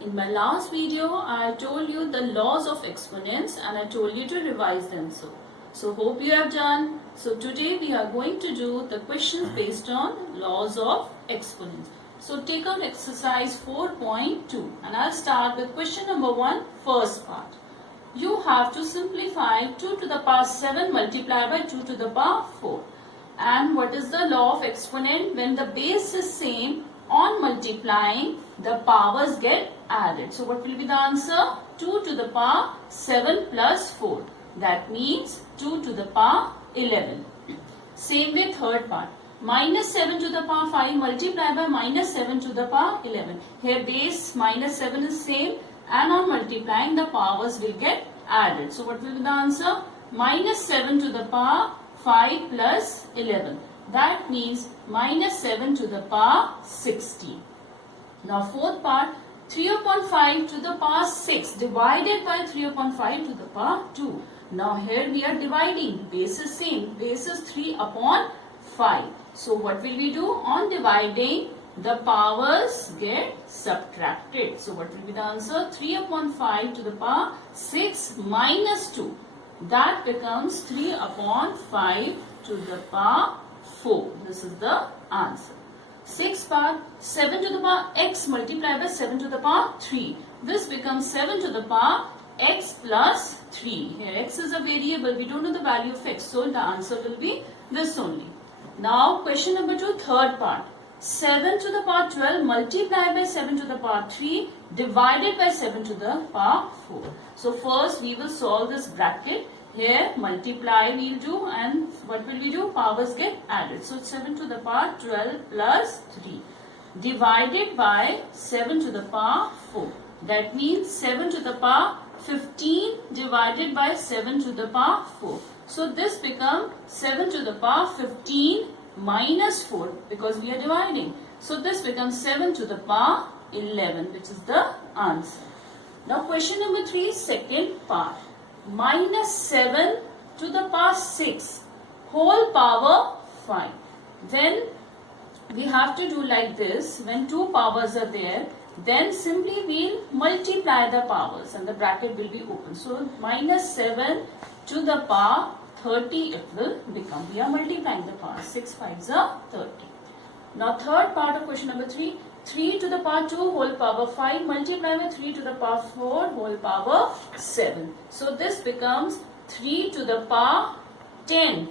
In my last video, I told you the laws of exponents and I told you to revise them. So hope you have done. So today we are going to do the questions based on laws of exponents. So take out exercise 4.2 and I'll start with question number 1, first part. You have to simplify 2 to the power 7 multiplied by 2 to the power 4. And what is the law of exponent? When the base is same, on multiplying, the powers get added. So what will be the answer? 2 to the power 7 plus 4. That means 2 to the power 11. Same way third part. Minus 7 to the power 5 multiplied by minus 7 to the power 11. Here base minus 7 is same and on multiplying the powers will get added. So what will be the answer? Minus 7 to the power 5 plus 11. That means minus 7 to the power 60. Now fourth part, 3 upon 5 to the power 6 divided by 3 upon 5 to the power 2. Now here we are dividing. Base is same. Base is 3 upon 5. So what will we do? On dividing, the powers get subtracted. So what will be the answer? 3 upon 5 to the power 6 minus 2. That becomes 3 upon 5 to the power 4. This is the answer. Sixth part, 7 to the power x multiplied by 7 to the power 3. This becomes 7 to the power x plus 3. Here x is a variable. We don't know the value of x. So the answer will be this only. Now question number 2, third part. 7 to the power 12 multiplied by 7 to the power 3 divided by 7 to the power 4. So first we will solve this bracket. Here multiply we will do and what will we do? Powers get added. So 7 to the power 12 plus 3 divided by 7 to the power 4. That means 7 to the power 15 divided by 7 to the power 4. So this becomes 7 to the power 15 minus 4 because we are dividing. So this becomes 7 to the power 11, which is the answer. Now question number 3, second part. Minus 7 to the power 6 whole power 5. Then we have to do like this. When two powers are there, then simply we'll multiply the powers and the bracket will be open. So minus 7 to the power 30 it will become. We are multiplying the power. 6 5s are 30. Now third part of question number 3. 3 to the power 2 whole power 5 multiplied by 3 to the power 4 whole power 7. So this becomes 3 to the power 10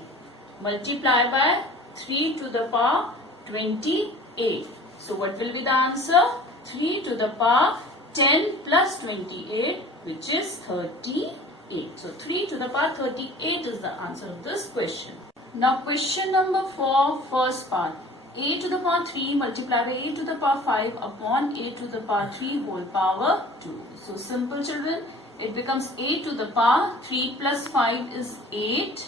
multiplied by 3 to the power 28. So what will be the answer? 3 to the power 10 plus 28, which is 38. So 3 to the power 38 is the answer of this question. Now question number 4, first part. A to the power 3 multiplied by a to the power 5 upon a to the power 3 whole power 2. So simple children, it becomes a to the power 3 plus 5 is 8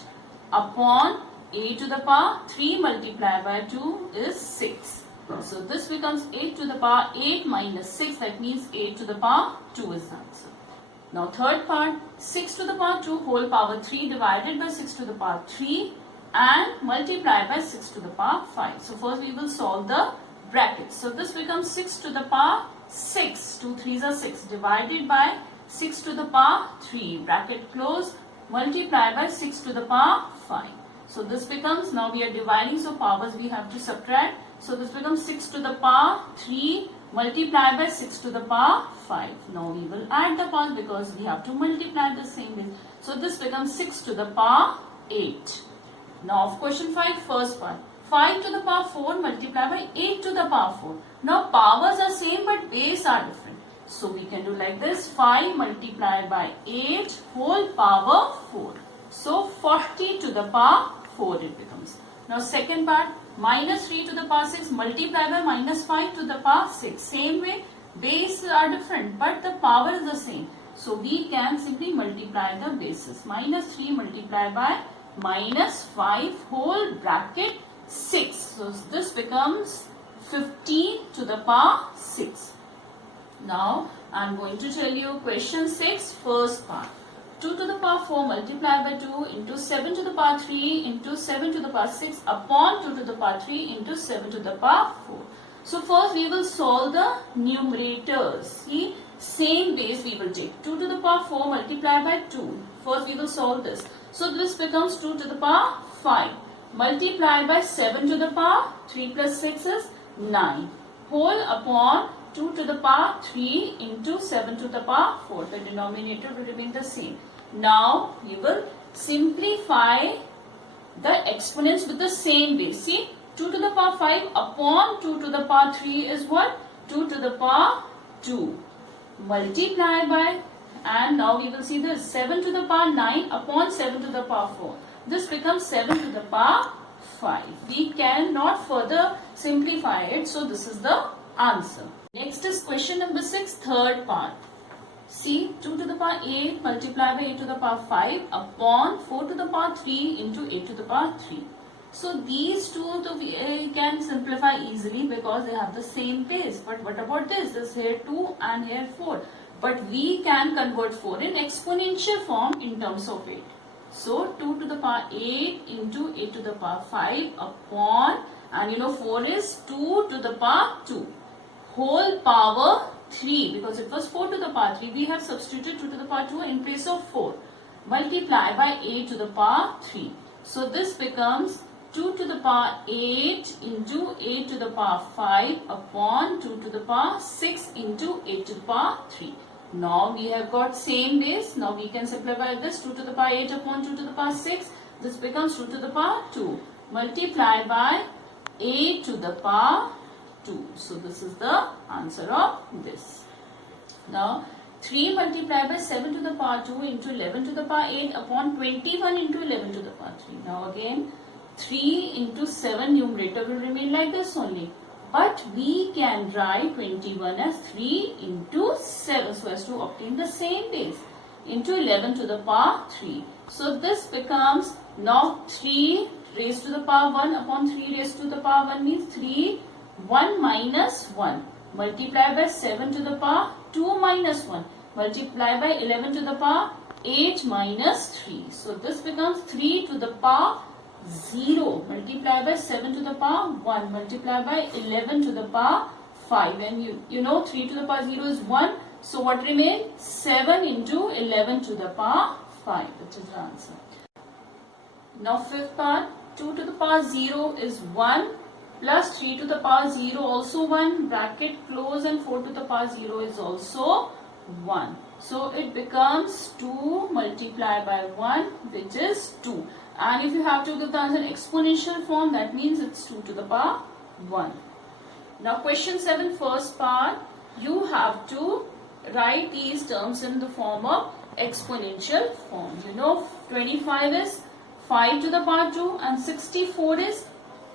upon a to the power 3 multiplied by 2 is 6. So this becomes 8 to the power 8 minus 6, that means 8 to the power 2 is the answer. Now third part, 6 to the power 2 whole power 3 divided by 6 to the power 3 and multiply by 6 to the power 5. So first we will solve the brackets. So this becomes 6 to the power 6. 2 3s are 6 divided by 6 to the power 3. Bracket close. Multiply by 6 to the power 5. So this becomes, now we are dividing, so powers we have to subtract. So this becomes 6 to the power 3 multiplied by 6 to the power 5. Now we will add the powers because we have to multiply the same way. So this becomes 6 to the power 8. Now question 5, first part. 5 to the power 4 multiplied by 8 to the power 4. Now powers are same but base are different. So we can do like this. 5 multiplied by 8 whole power 4. So 40 to the power 4 it becomes. Now second part. Minus 3 to the power 6 multiplied by minus 5 to the power 6. Same way, base are different but the power is the same. So we can simply multiply the bases. Minus 3 multiplied by minus 5 whole bracket 6. So this becomes 15 to the power 6. Now I am going to tell you question 6, first part. 2 to the power 4 multiplied by 2 into 7 to the power 3 into 7 to the power 6 upon 2 to the power 3 into 7 to the power 4. So first we will solve the numerators. See, same base we will take. 2 to the power 4 multiplied by 2. First we will solve this. So this becomes 2 to the power 5 multiplied by 7 to the power 3 plus 6 is 9 whole upon 2 to the power 3 into 7 to the power 4. The denominator will remain the same. Now we will simplify the exponents with the same base. See, 2 to the power 5 upon 2 to the power 3 is what? 2 to the power 2 multiplied by, and now we will see this, 7 to the power 9 upon 7 to the power 4. This becomes 7 to the power 5. We cannot further simplify it, so this is the answer. Next is question number 6, third part. See, 2 to the power 8 multiplied by 8 to the power 5 upon 4 to the power 3 into 8 to the power 3. So these two we can simplify easily because they have the same base. But what about this? This here 2 and here 4. But we can convert 4 in exponential form in terms of 8. So 2 to the power 8 into 8 to the power 5 upon, and 4 is 2 to the power 2 whole power 3, because it was 4 to the power 3. We have substituted 2 to the power 2 in place of 4 multiplied by 8 to the power 3. So this becomes 2 to the power 8 into 8 to the power 5 upon 2 to the power 6 into 8 to the power 3. Now we have got same base. Now we can simplify this. 2 to the power 8 upon 2 to the power 6. This becomes 2 to the power 2 multiplied by 8 to the power 2. So this is the answer of this. Now 3 multiplied by 7 to the power 2 into 11 to the power 8 upon 21 into 11 to the power 3. Now again 3 into 7 numerator will remain like this only. But we can write 21 as 3 into 7 so as to obtain the same base into 11 to the power 3. So this becomes now 3 raised to the power 1 upon 3 raised to the power 1 means 3, 1 minus 1 multiplied by 7 to the power 2 minus 1 multiplied by 11 to the power 8 minus 3. So this becomes 3 to the power 0 multiplied by 7 to the power 1 multiplied by 11 to the power 5, and you know 3 to the power 0 is 1, so what remains? 7 into 11 to the power 5, which is the answer. Now fifth part, 2 to the power 0 is 1 plus 3 to the power 0 also 1, bracket close, and 4 to the power 0 is also 1. So it becomes 2 multiplied by 1, which is 2. And if you have to give the answer in exponential form, that means it's 2 to the power 1. Now question 7, first part, you have to write these terms in the form of exponential form. 25 is 5 to the power 2 and 64 is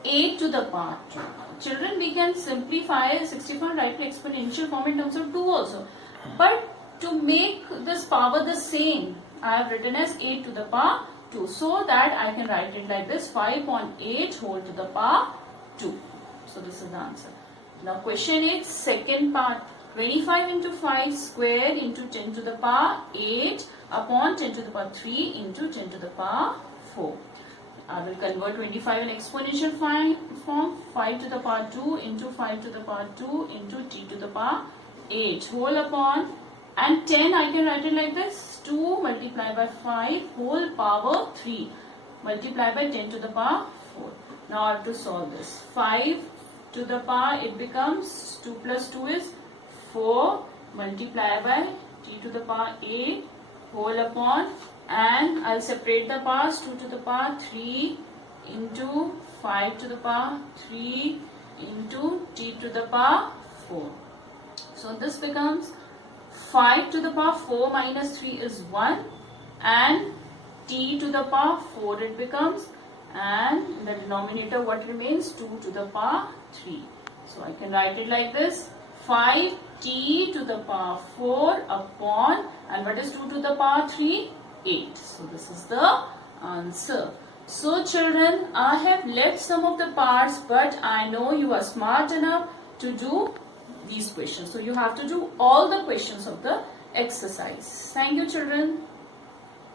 8 to the power 2. Children, we can simplify 64 and write in exponential form in terms of 2 also. But to make this power the same, I have written as 8 to the power 2, so that I can write it like this, 5 upon 8 whole to the power 2. So this is the answer. Now question 8, second part, 25 into 5 square into 10 to the power 8 upon 10 to the power 3 into 10 to the power 4. I will convert 25 in exponential form, 5 to the power 2 into 5 to the power 2 into t to the power 8 whole upon, and 10 I can write it like this, 2 multiplied by 5 whole power 3 multiplied by 10 to the power 4. Now I have to solve this. 5 to the power, it becomes 2 plus 2 is 4 multiplied by t to the power 8 whole upon, and I'll separate the powers, 2 to the power 3 into 5 to the power 3 into t to the power 4. So this becomes 5 to the power 4 minus 3 is 1, and t to the power 4 it becomes, and in the denominator what remains? 2 to the power 3. So I can write it like this, 5t to the power 4 upon, and what is 2 to the power 3? 8. So this is the answer. So children, I have left some of the parts, but I know you are smart enough to do these questions. So you have to do all the questions of the exercise. Thank you children.